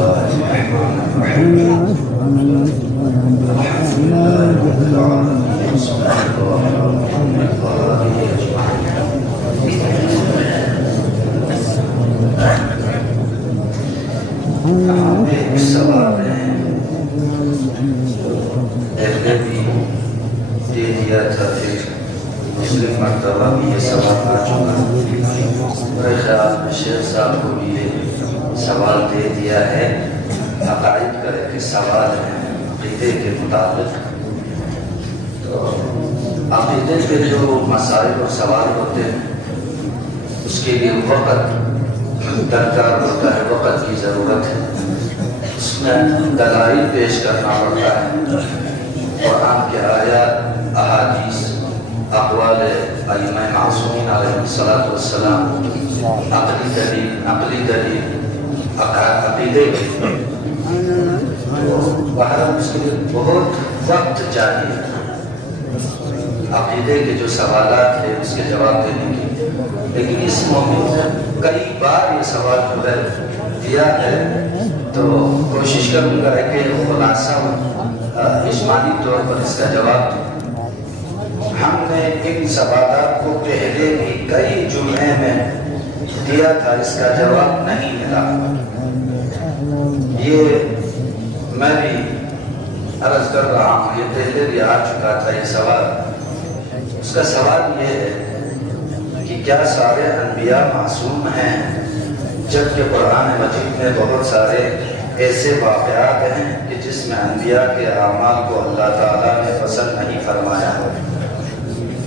الله الرحمن الرحيم الحمد لله رب العالمين والصلاة والسلام على أجمعين. السواب الذي دیا تھا پھر مسلم مرتبہ بھی یہ سوال کر چکا. میرے خیال میں شیخ صاحب کو بھی یہ سوال دے دیا ہے. عقائد کا ایک سوال ہے عقیدے کے مطابق. تو عقیدے کے جو مسائل اور سوال ہوتے ہیں اس کے لیے وقت درکار ہوتا ہے، وقت کی ضرورت ہے. اس میں دلائل پیش کرنا پڑتا ہے. قرآن کے آیات، احادیث، اقوال ائمہ معصومین علیہ السلام، عقلی دلیل، نقلی دلیل، عقیدے کی. بہرحال اس کے لیے بہت وقت چاہیے. عقیدے کے جو سوالات ہیں اس کے جواب دینے کی. لیکن اس موضوع میں کئی بار یہ سوال جو ہے دیا ہے، تو کوشش کروں گا کہ خلاصہ اجمالی طور پر اس کا جواب دوں. ہم نے ان سوالات کو پہلے بھی کئی جمعے میں دیا تھا، اس کا جواب نہیں ملا. یہ میں بھی عرض کر رہا ہوں، یہ پہلے بھی آ چکا تھا یہ سوال. اس کا سوال یہ ہے کہ کیا سارے انبیاء معصوم ہیں، جبکہ قرآن مجید میں بہت سارے ایسے واقعات ہیں کہ جس میں انبیاء کے اعمال کو اللہ تعالیٰ نے پسند نہیں فرمایا.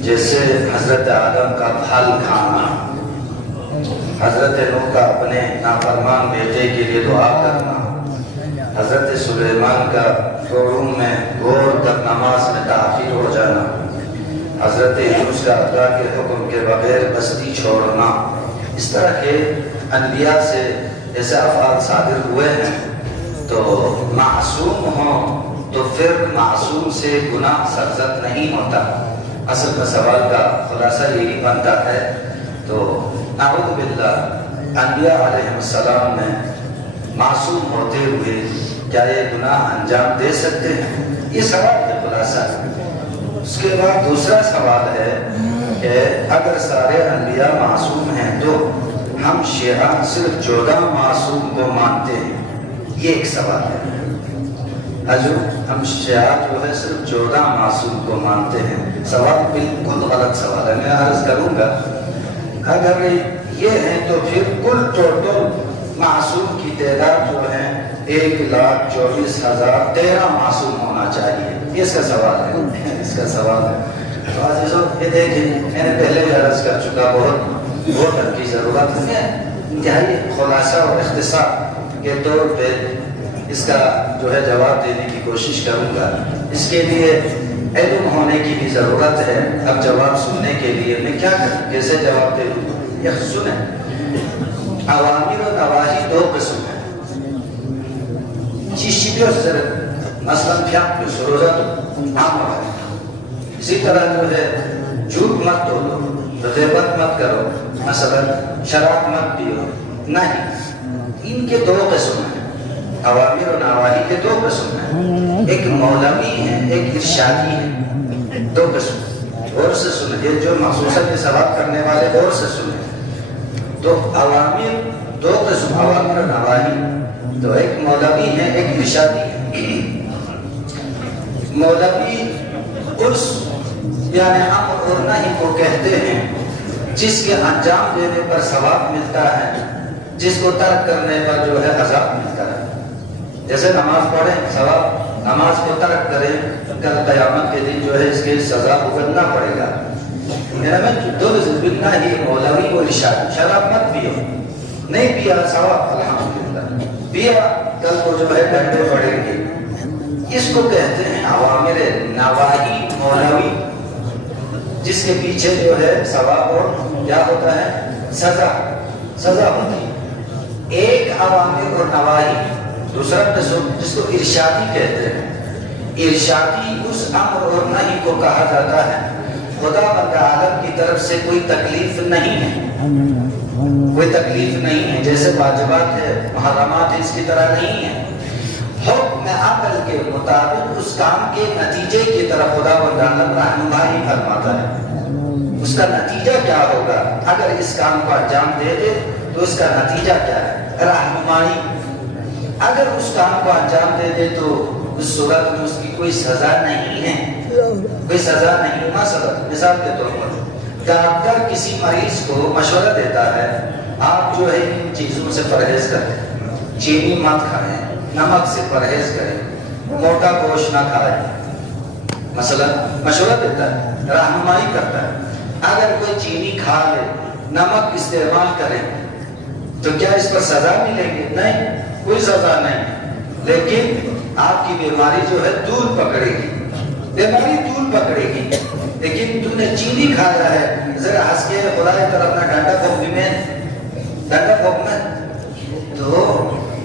جیسے حضرت آدم کا پھل کھانا، حضرت نوح کا اپنے نافرمان بیٹے کے لیے دعا کرنا، حضرت سلیمان کا روم میں غور کر نماز میں تاخیر ہو جانا، حضرت یونس کا اللہ کے حکم کے بغیر بستی چھوڑنا. اس طرح کے انبیاء سے ایسے افعال صادر ہوئے ہیں. تو معصوم ہوں تو پھر معصوم سے گناہ سرزد نہیں ہوتا. اصل کا سوال کا خلاصہ یہی بنتا ہے. تو نعوذ باللہ، انبیاء علیہ السلام میں معصوم ہوتے ہوئے کیا یہ گناہ انجام دے سکتے ہیں؟ یہ سوال کا خلاصہ ہے. اس کے بعد دوسرا سوال ہے کہ اگر سارے انبیاء معصوم ہیں تو ہم شیعہ صرف 14 معصوم کو مانتے ہیں. یہ ایک سوال ہے. حضور ہم شیعہ جو ہے صرف 14 معصوم کو مانتے ہیں. سوال بالکل غلط سوال ہے. میں عرض کروں گا اگر یہ ہے تو پھر کل ٹوٹل معصوم کی تعداد جو ہے 1,24,013 معصوم ہونا چاہیے. یہ اس کا سوال ہے. اس کا سوال ہے. تو عزیزوں یہ دیکھیں، میں نے پہلے بھی عرض کر چکا، بہت کی ضرورت ہے. انتہائی خلاصہ اور اختصار کے طور پہ اس کا جو ہے جواب دینے کی کوشش کروں گا. اس کے لیے علم ہونے کی بھی ضرورت ہے. اب جواب سننے کے لیے میں کیا کروں، کیسے جواب دے دوں؟ یہ سنیں، اوامر و نواہی 2 قسم ہیں. مثلا روزہ تو عام ہے. اسی طرح جو ہے جھوٹ مت بولو، غیبت مت کرو، مثلا شراب مت پیو. نہیں، ان کے 2 قسم ہیں. اوامر و نواہی کے 2 قسم ہیں. ایک مولوی ہے، ایک ارشادی ہے. 2 قسم. غور سے سنیں، یہ جو مخصوصاً یہ سوال کرنے والے غور سے سنیں. تو اوامر 2 قسم، اوامر و نواہی. تو ایک مولوی ہے، ایک ارشادی ہے. مولوی اس یعنی امر اور نہی کو کہتے ہیں جس کے انجام دینے پر ثواب ملتا ہے، جس کو ترک کرنے پر جو ہے عذاب ملتا ہے. جیسے نماز پڑھیں ثواب، نماز کو ترک کریں کل قیامت کے دن جو ہے اس کے سزا بھگتنا پڑے گا. ہی مولوی اور ارشادی. شراب مت پیو، نہیں پیا ثواب الحمدللہ، پیا کل کو جو ہے ڈنڈے پڑیں گے. اس کو کہتے ہیں اوامر نواہی. مولوی جس کے پیچھے جو ہے ثواب اور کیا ہوتا ہے، سزا ہوتی ہے. ایک اوامر اور نواہی. دوسرا قسم جس کو ارشادی کہتے ہیں. ارشادی اس امر اور نہی کو کہا جاتا ہے خدا بند عالم کی طرف سے کوئی تکلیف نہیں ہے، کوئی تکلیف نہیں ہے، جیسے واجبات ہے محرمات ہے اس کی طرح نہیں ہے۔ حکم عقل کے مطابق اس کام کے نتیجے کی طرف خدا و تعالیٰ رہنمائی فرماتا ہے۔ اس کا نتیجہ کیا ہوگا؟ اگر اس کام کو انجام دے دے تو اس کا نتیجہ کیا ہے؟ رہنمائی۔ اگر اس کام کو انجام دے دے تو اس صورت میں اس کی کوئی سزا نہیں ہے، کوئی سزا نہیں۔ مثال کے طور پر ڈاکٹر کسی مریض کو مشورہ دیتا ہے آپ جو ہے ان چیزوں سے پرہیز کریں، چینی مت کھائیں، نمک سے پرہیز کریں، موٹا گوشت نہ کھائیں، مثلا مشورہ دیتا ہے، رہنمائی کرتا ہے۔ اگر کوئی چینی کھا لے، نمک استعمال کرے تو کیا اس پر سزا ملے گی؟ نہیں، کوئی سزا نہیں، لیکن آپ کی بیماری جو ہے طول پکڑے گی، بیماری طول پکڑے گی۔ لیکن تم نے چینی کھایا ہے، ذرا ہنس کے خدا کی طرف نہ ڈانڈا پھونکنا۔ تو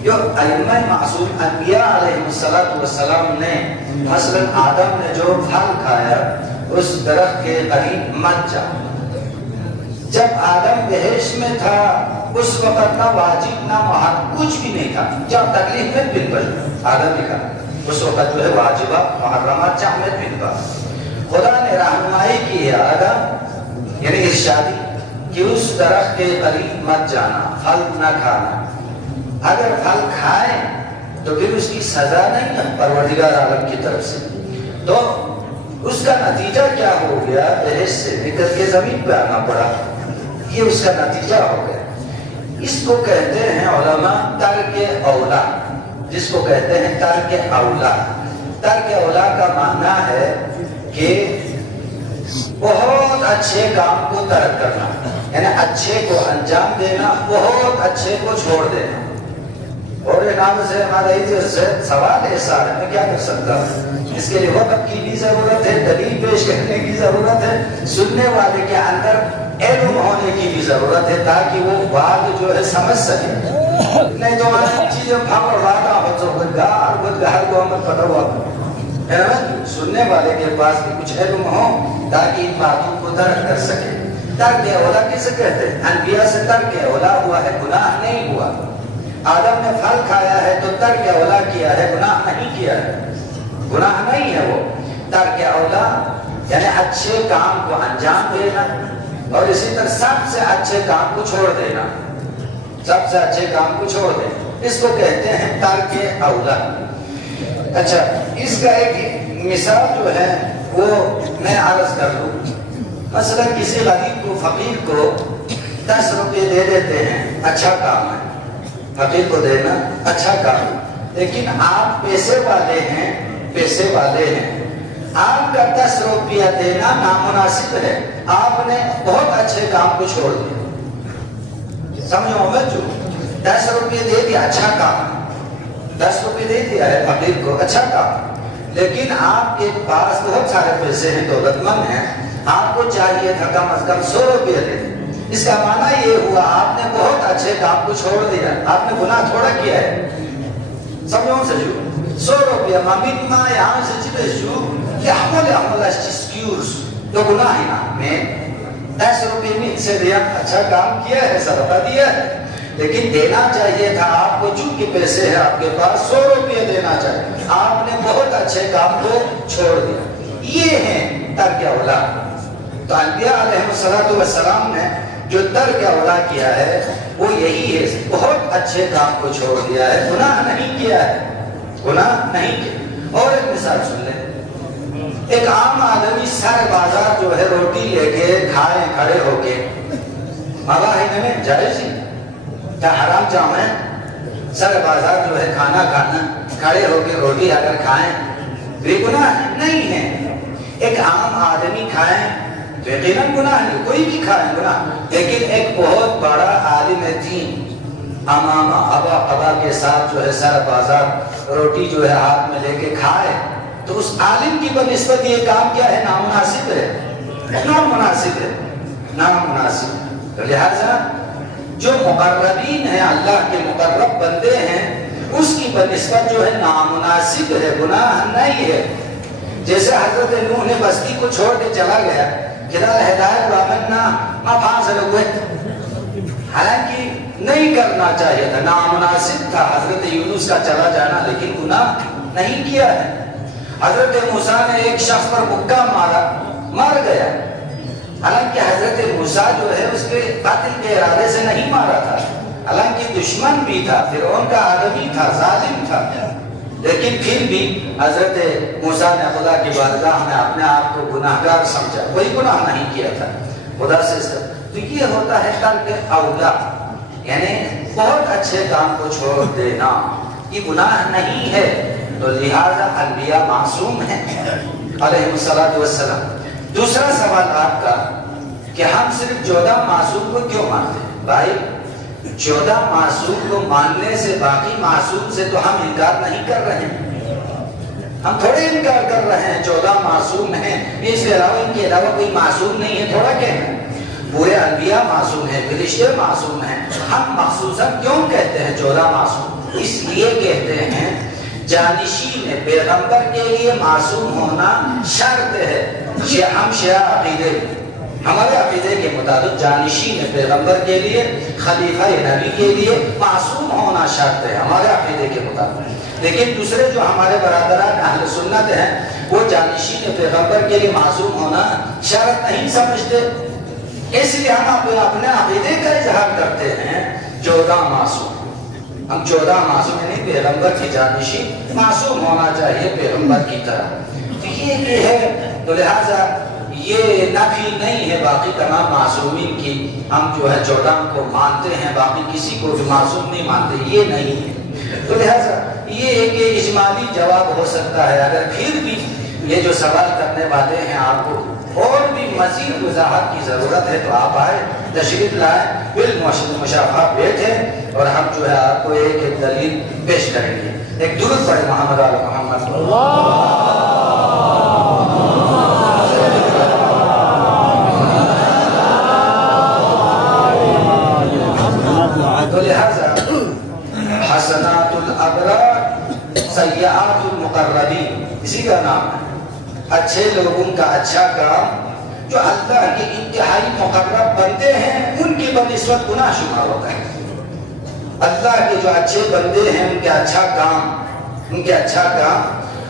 جو ائمہ معصوم انبیاء علیہ السلام نے مثلا آدم نے جو پھل کھایا اس درخت کے قریب مت جا۔ جب آدم بہشت میں تھا اس وقت نہ واجب نہ محرم کچھ بھی نہیں تھا، جب تکلیف میں بالکل آدم نے کہا اس وقت جو ہے واجبات محرمات چاہمت بالکل خدا نے رہنمائی کی ہے آدم یعنی ارشادی کہ اس درخت کے قریب مت جانا، پھل نہ کھانا۔ اگر پھل کھائیں تو پھر اس کی سزا نہیں ہے پروردگار عالم کی طرف سے۔ تو اس کا نتیجہ کیا ہو گیا؟ بہشت سے نکل کے زمین پہ آنا پڑا، یہ اس کا نتیجہ ہو گیا۔ اس کو کہتے ہیں علماء ترک اولا، جس کو کہتے ہیں ترک اولا۔ ترک اولا کا معنی ہے کہ بہت اچھے کام کو ترک کرنا، یعنی اچھے کو انجام دینا، بہت اچھے کو چھوڑ دینا۔ اور نام سے ہمارا سوال ایسا ہے میں کیا کر سکتا ہوں؟ اس کے لیے وقت کی بھی ضرورت ہے، دلیل پیش کرنے کی ضرورت ہے، سننے والے کے اندر علم ہونے کی بھی ضرورت ہے تاکہ وہ بات جو ہے سمجھ سکے۔ نہیں تو چیزیں پھاپڑ راتا ہو بدگار کو ہمیں پتہ ہوا ہے نا، سننے والے کے پاس بھی کچھ علم ہو تاکہ ان باتوں کو درک کر سکے۔ ترک اولا کسے کہتے ہیں؟ انبیاء سے ترک اولا ہوا ہے، گناہ نہیں ہوا۔ آدم نے پھل کھایا ہے تو ترک اولا کیا ہے، گناہ نہیں کیا ہے، گناہ نہیں ہے وہ۔ ترک اولا یعنی اچھے کام کو انجام دینا اور اسی طرح سب سے اچھے کام کو چھوڑ دینا، سب سے اچھے کام کو چھوڑ دینا، اس کو کہتے ہیں ترک اولا۔ اچھا، اس کا ایک مثال جو ہے وہ میں عرض کر دوں۔ مثلا کسی غریب کو فقیر کو 10 روپے دے دیتے ہیں، اچھا کام ہے، فقیر کو دینا اچھا کام ہے، لیکن آپ پیسے والے ہیں، پیسے والے ہیں، آپ کا 10 روپیہ دینا نامناسب ہے، آپ نے بہت اچھے کام کو چھوڑ دیا۔ سمجھو میں جو 10 روپیہ دے دیا، اچھا کام ہے، 10 روپیہ دے دیا ہے فقیر کو، اچھا کام، لیکن آپ کے پاس بہت سارے پیسے ہیں، دولت مند ہیں، آپ کو چاہیے تھا کم از کم 100 روپیہ دے دیں۔ اس کا معنی یہ ہوا آپ نے بہت اچھے کام کو چھوڑ دیا، آپ نے گناہ تھوڑا کیا ہے۔ سمجھو سجو 100 روپیہ مامین ما یہاں سے چلے جو یحمل اشتسکیورس تو گناہ ہی نا میں 10 روپیہ میں سے دیا، اچھا کام کیا ہے، صدقہ دیا ہے، لیکن دینا چاہیے تھا آپ کو، چونکہ پیسے ہیں آپ کے پاس 100 روپیہ دینا چاہیے، آپ نے بہت اچھے کام کو چھوڑ دیا۔ یہ ہے ترک اولا۔ تو انبیاء علیہ السلام نے جو ترک اولا کیا ہے وہ یہی ہے، بہت اچھے کام کو چھوڑ دیا ہے، گناہ نہیں کیا ہے، گناہ نہیں کیا۔ اور ایک مثال سن لیں، ایک عام آدمی سر بازار جو ہے روٹی لے کے کھائے کھڑے ہو کے، مباحث میں جائز ہی کیا حرام جام ہے؟ سر بازار جو ہے کھانا کھانا کھڑے ہو کے روٹی اگر کھائیں بھی گناہ نہیں ہے۔ ایک عام آدمی کھائیں تو یقیناً گناہ نہیں، کوئی بھی کھائیں گناہ، لیکن ایک بہت بڑا عالم دین امام ابا کے ساتھ جو ہے سر بازار روٹی جو ہے ہاتھ میں لے کے کھائے تو اس عالم کی بنسبت یہ کام کیا ہے؟ نامناسب ہے، نامناسب ہے، نامناسب۔ لہذا جو مقربین ہیں، اللہ کے مقرب بندے ہیں، اس کی بنسبت جو ہے نامناسب ہے، گناہ نہیں ہے۔ جیسے حضرت نوح نے بستی کو چھوڑ کے چلا گیا، جدا ہدایت وامنا ما فاصل ہوئے، حالانکہ نہیں کرنا چاہیے تھا، نامناسب تھا حضرت یونس کا چلا جانا، لیکن گناہ نہیں کیا ہے۔ حضرت موسیٰ نے ایک شخص پر مکہ مارا، مر گیا، حالانکہ حضرت موسیٰ جو ہے اس کے قاتل کے ارادے سے نہیں مارا تھا، حالانکہ دشمن بھی تھا، فرعون کا آدمی تھا، ظالم تھا، لیکن پھر بھی حضرت موسیٰ نے خدا کی بارگاہ میں اپنے آپ کو گناہگار سمجھا، کوئی گناہ نہیں کیا تھا خدا سے۔ تو یہ ہوتا ہے ترک اولا، یعنی بہت اچھے کام کو چھوڑ دینا، یہ گناہ نہیں ہے۔ تو لہذا انبیاء معصوم ہیں علیہ السلام۔ دوسرا سوال آپ کا کہ ہم صرف 14 معصوم کو کیوں مانتے ہیں؟ بھائی 14 معصوم کو ماننے سے باقی معصوم سے تو ہم انکار نہیں کر رہے ہیں، ہم تھوڑے انکار کر رہے ہیں 14 معصوم ہیں، اس کے علاوہ ان کے علاوہ کوئی معصوم نہیں ہے، تھوڑا کہنا ہے۔ پورے انبیاء معصوم ہیں، فرشتے معصوم ہیں، ہم مخصوصاً کیوں کہتے ہیں 14 معصوم؟ اس لیے کہتے ہیں جانشین پیغمبر کے لیے معصوم ہونا شرط ہے۔ ہم شیعہ عقیدے، ہمارے عقیدے کے مطابق جانشین پیغمبر کے لیے، خلیفہ نبی کے لیے معصوم ہونا شرط ہے ہمارے عقیدے کے مطابق۔ لیکن دوسرے جو ہمارے برادران اہل سنت ہیں وہ جانشین پیغمبر کے لیے معصوم ہونا شرط نہیں سمجھتے، اس لیے ہم اپنے عقیدے کا اظہار کرتے ہیں 14 معصوم۔ ہم 14 معصوم یعنی پیغمبر کی جانشین معصوم ہونا چاہیے پیغمبر کی طرح۔ تو یہ ہے، تو لہٰذا یہ نفی نہیں ہے باقی تمام معصومین کی، ہم جو ہے 14 کو مانتے ہیں، باقی کسی کو بھی معصوم نہیں مانتے، یہ نہیں ہے۔ تو لہٰذا یہ ایک اجمالی جواب ہو سکتا ہے۔ اگر پھر بھی یہ جو سوال کرنے والے ہیں آپ کو اور بھی مزید وضاحت کی ضرورت ہے تو آپ آئے، تشریف لائیں، بالمشافہ بیٹھے اور ہم جو ہے آپ کو ایک ایک دلیل پیش کریں گے۔ ایک درود پڑھیں محمد آل محمد۔ تو لہذا حسنات الابرار سیئات المقربین، اسی کا نام ہے۔ اچھے لوگوں کا اچھا کام جو اللہ کے انتہائی مقرب بندے ہیں ان کی بنسبت گناہ شمار ہوتا ہے۔ اللہ کے جو اچھے بندے ہیں ان کے اچھا کام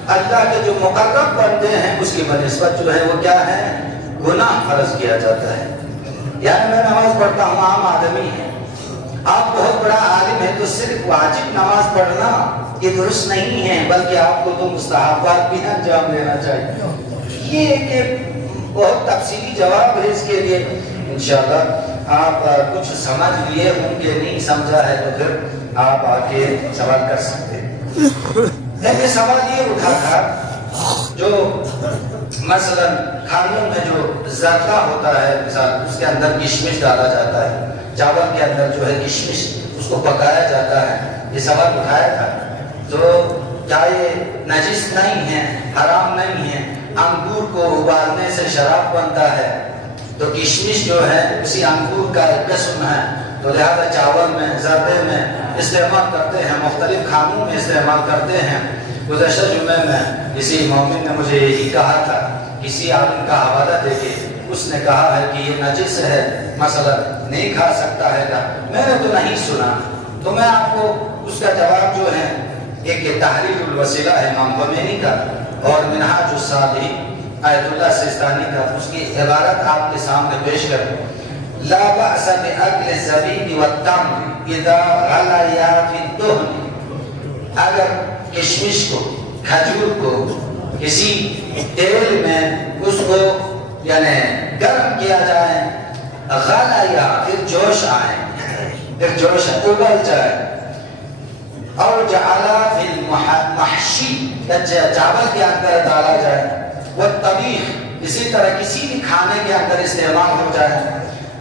اللہ کے جو مقرب بندے ہیں اس کی بنسبت جو ہے وہ کیا ہے؟ گناہ فرض کیا جاتا ہے۔ یعنی میں نماز پڑھتا ہوں، عام آدمی ہے، آپ بہت بڑا عالم ہے، تو صرف واجب نماز پڑھنا یہ درست نہیں ہے، بلکہ آپ کو تو مستحبات بھی انجام دینا چاہیے۔ یہ ایک بہت تفصیلی جواب ہے اس کے لیے، انشاءاللہ آپ کچھ سمجھ لیے ہوں کہ نہیں سمجھا ہے تو پھر آپ آ کے سوال کر سکتے ہیں۔ سوال یہ اٹھا تھا جو مثلا کھانوں میں جو ذائقہ ہوتا ہے، مثال اس کے اندر کشمش ڈالا جاتا ہے، چاول کے اندر جو ہے کشمش اس کو پکایا جاتا ہے، یہ سوال اٹھایا تھا۔ تو کیا یہ نجس نہیں ہے، حرام نہیں ہے؟ انگور کو ابالنے سے شراب بنتا ہے، تو کشمش جو ہے اسی انگور کا ایک قسم ہے، تو لہذا چاول میں، ذرے میں استعمال کرتے ہیں، مختلف کھانوں میں استعمال کرتے ہیں۔ گزشتہ جمعے میں کسی مومن نے مجھے یہی کہا تھا، کسی عالم کا حوالہ دے کے اس نے کہا ہے کہ یہ نجس ہے، مثلا نہیں کھا سکتا ہے گا، میں نے تو نہیں سنا۔ تو میں آپ کو اس کا جواب جو ہے ایک تحریر الوسیلہ ہے امام خمینی کا اور منہاج الصالحین آیت اللہ سیستانی کا، اس کی عبارت آپ کے سامنے پیش کروں۔ لا بأس بأكل الزبیب والتمر اذا غلیا فی الدہن، اگر کشمش کو، کھجور کو کسی تیل میں اس کو یعنی گرم کیا جائے، غلیا پھر جوش آئے، پھر جوش ابل جائے، اور جعلا فی المحشی چاول کے اندر ڈالا جائے، والطبیخ اسی طرح کسی بھی کھانے کے اندر استعمال ہو جائے،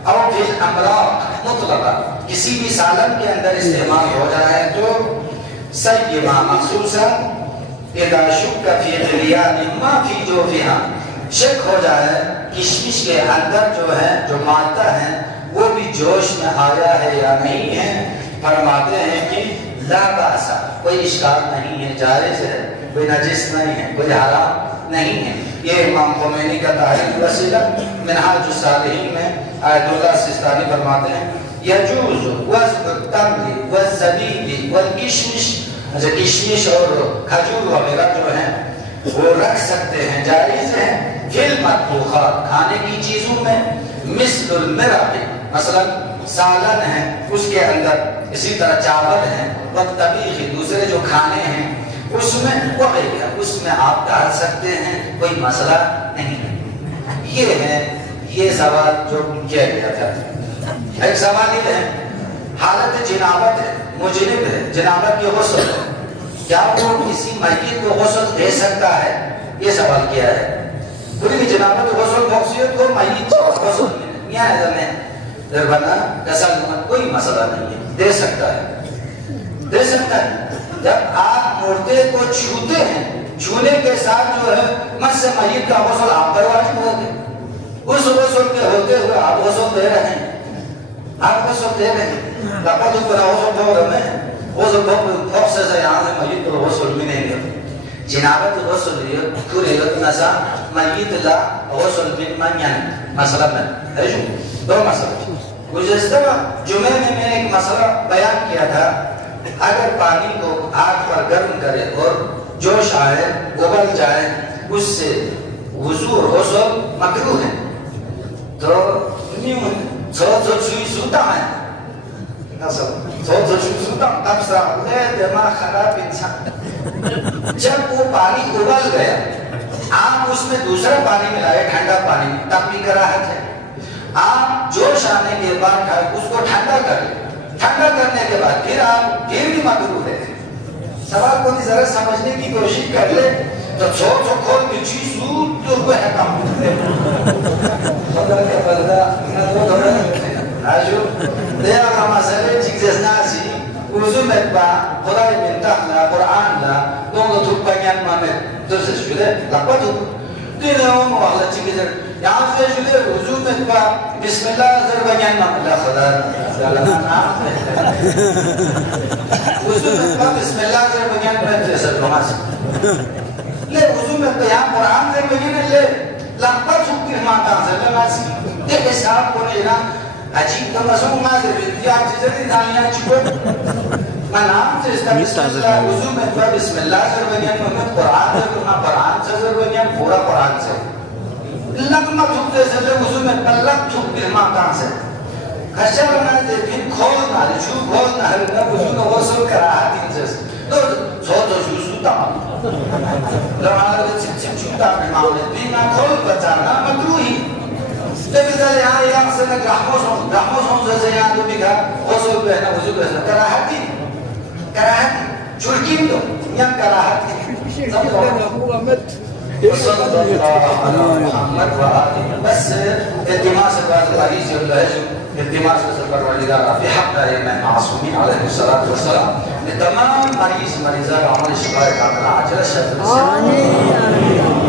اور فی الامراق مطلقہ کسی بھی سالن کے اندر استعمال ہو جائے، تو سیما مخصوصا اذا شک فی غلیان ما فی جوفہا، شک ہو جائے کشمش کے اندر جو ہے جو مادہ ہے وہ بھی جوش میں آیا ہے یا نہیں ہے، فرماتے ہیں کہ لا بأس، کوئی اشکال نہیں ہے، جائز ہے، کوئی نجس نہیں ہے، کوئی حرام نہیں ہے۔ یہ امام خمینی کا تحریر وسیلہ منہاج الصالحین میں آیت اللہ سیستانی فرماتے ہیں۔ يجوز وزن التمر والزبيب والکشمش، کشمش اور کھجور وغیرہ جو ہیں وہ رکھ سکتے ہیں، جائز ہیں، فی المطبوخات کھانے کی چیزوں میں، مثل المرق مثلا سالن ہے اس کے اندر، اسی طرح چاول ہیں، والطبیخ دوسرے جو کھانے ہیں اس میں وغیرہ، اس میں آپ ڈال سکتے ہیں، کوئی مسئلہ نہیں ہے۔ یہ ہے یہ سوال جو کیا گیا تھا۔ ایک سوال یہ ہے حالت جنابت ہے، مجنب ہے، جنابت کی غسل ہے، کیا وہ کسی میت کو غسل دے سکتا ہے؟ یہ سوال کیا ہے۔ پوری جنابت غسل بخصیت کو میت غسل میاں نظر میں دربنا کسل کوئی مسئلہ نہیں ہے، دے سکتا ہے، دے سکتا ہے۔ جب آپ مردے کو چھوتے ہیں، چھونے کے ساتھ جو ہے مس میت کا غسل آپ پر واجب ہوگا، اس غسل کے ہوتے ہوئے آپ غسل دے رہے ہیں، آپ غسل دے رہے ہیں، لپت اوپر غسل دو رہے ہیں، غسل بہت سے یہاں سے میت کو غسل بھی نہیں گئے۔ جنابت غسل کریت نسا میت لا غسل من منین مسئلہ میں ہے جو دو مسئلہ۔ گزشتہ جمعے میں نے ایک مسئلہ بیان کیا تھا، اگر پانی کو آگ پر گرم کرے اور جوش آئے ابل جائے اس سے وضو اور غسل مکروہ ہے، تو سوتا ہے تب سے دماغ خراب انسان۔ جب وہ پانی ابل گیا آپ اس میں دوسرا پانی ملائے، ٹھنڈا پانی، تب بھی کراہت ہے۔ آپ جوش آنے کے بعد اس کو ٹھنڈا کر لیں، ٹھنڈا کرنے کے بعد پھر آپ پھر بھی مکروہ ہے۔ سوال کو ذرا سمجھنے کی کوشش کر لے تو چھوٹ کھول کے چیز سوٹ تو وہ ہے کام خدا کے بندہ آجو دیا کا مسئلے چیزیں ناسی وضو متبع خدای منتخ لا قرآن لا دونگو تو پنیان مامد تو سے شده لقبت ہو دینے ہوں واقعا چیزیں یہاں سے شده وضو متبع بسم اللہ ذر پنیان مامد لا خدا لما نام وضو متبع بسم اللہ ذر پنیان مامد جیسا نماز لے وضو متبع یہاں قرآن ذر پنیان لے لقبت ہو کہ ماتا سے نماز ایک حساب کو لینا عجیب تو مسئلہ ماذر بیدی آپ چیزیں دی دانیاں چکو منام سے اس بسم اللہ وضو میں تو بسم اللہ ضرورین محمد قرآن سے کرنا قرآن سے ضرورین پورا قرآن سے لگمہ تھوک دے سے وضو میں پلک تھوک برما کان سے خشہ بنا دے پھر کھول نہ لے چھو کھول نہ لے وضو نہ غسل کرا دین سے تو سو تو شو سوتا لوہانا دے چپ چپ چھوٹا میں معاملے دینا کھول بچانا مکروہی لیکن در یہاں یہاں سے نک رحموس سے یہاں تو بھی کہا غسل بہنا وضو بہنا کراہتی چڑکیم تو یہاں کراہتی صلی اللہ علیہ محمد وآلہ بس اتماع سے بعض الحدیث جو ہے جو اتماع سے سفر والدارہ فی حق دائے میں معصومی علیہ السلام تمام مریض مریضہ عمل شفاء کاملہ عجل شفر سے